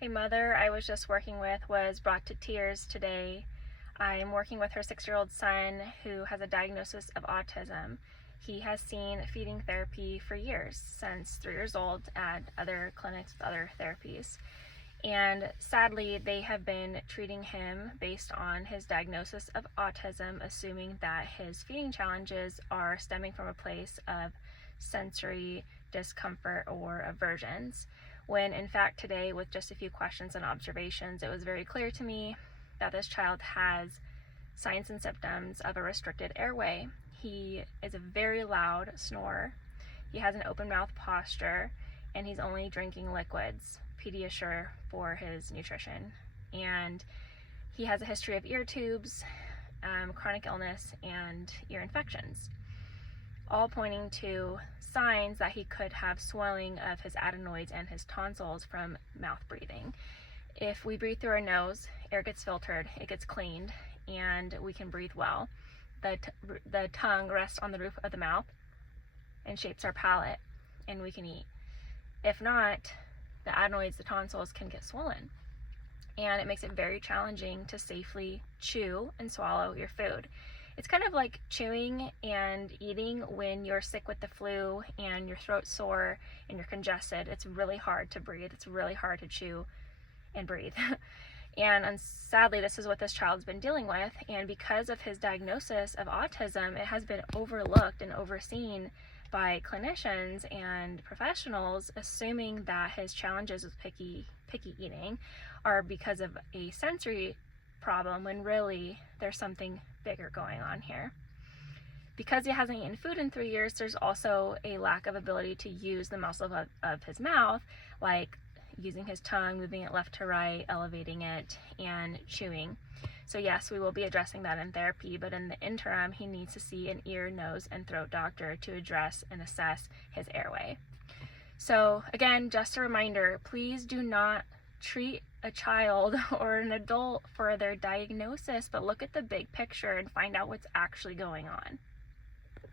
A mother I was just working with was brought to tears today. I'm working with her 6-year-old son who has a diagnosis of autism. He has seen feeding therapy for years, since 3 years old, at other clinics with other therapies. And sadly, they have been treating him based on his diagnosis of autism, assuming that his feeding challenges are stemming from a place of sensory discomfort or aversions. When in fact today, with just a few questions and observations, it was very clear to me that this child has signs and symptoms of a restricted airway. He is a very loud snorer, he has an open mouth posture, and he's only drinking liquids, Pediasure, for his nutrition. And he has a history of ear tubes, chronic illness, and ear infections, all pointing to signs that he could have swelling of his adenoids and his tonsils from mouth breathing. If we breathe through our nose, air gets filtered, it gets cleaned, and we can breathe well. The tongue rests on the roof of the mouth and shapes our palate, and we can eat. If not, the adenoids, the tonsils, can get swollen, and it makes it very challenging to safely chew and swallow your food. It's kind of like chewing and eating when you're sick with the flu and your throat's sore and you're congested. It's really hard to breathe. It's really hard to chew and breathe. And sadly, this is what this child's been dealing with. And because of his diagnosis of autism, it has been overlooked and overseen by clinicians and professionals, assuming that his challenges with picky eating are because of a sensory problem, when really there's something bigger going on here. Because he hasn't eaten food in 3 years, there's also a lack of ability to use the muscle of his mouth, like using his tongue, moving it left to right, elevating it, and chewing. So yes, we will be addressing that in therapy, but in the interim, he needs to see an ear, nose, and throat doctor to address and assess his airway. So again, just a reminder, please do not treat a child or an adult for their diagnosis, but look at the big picture and find out what's actually going on.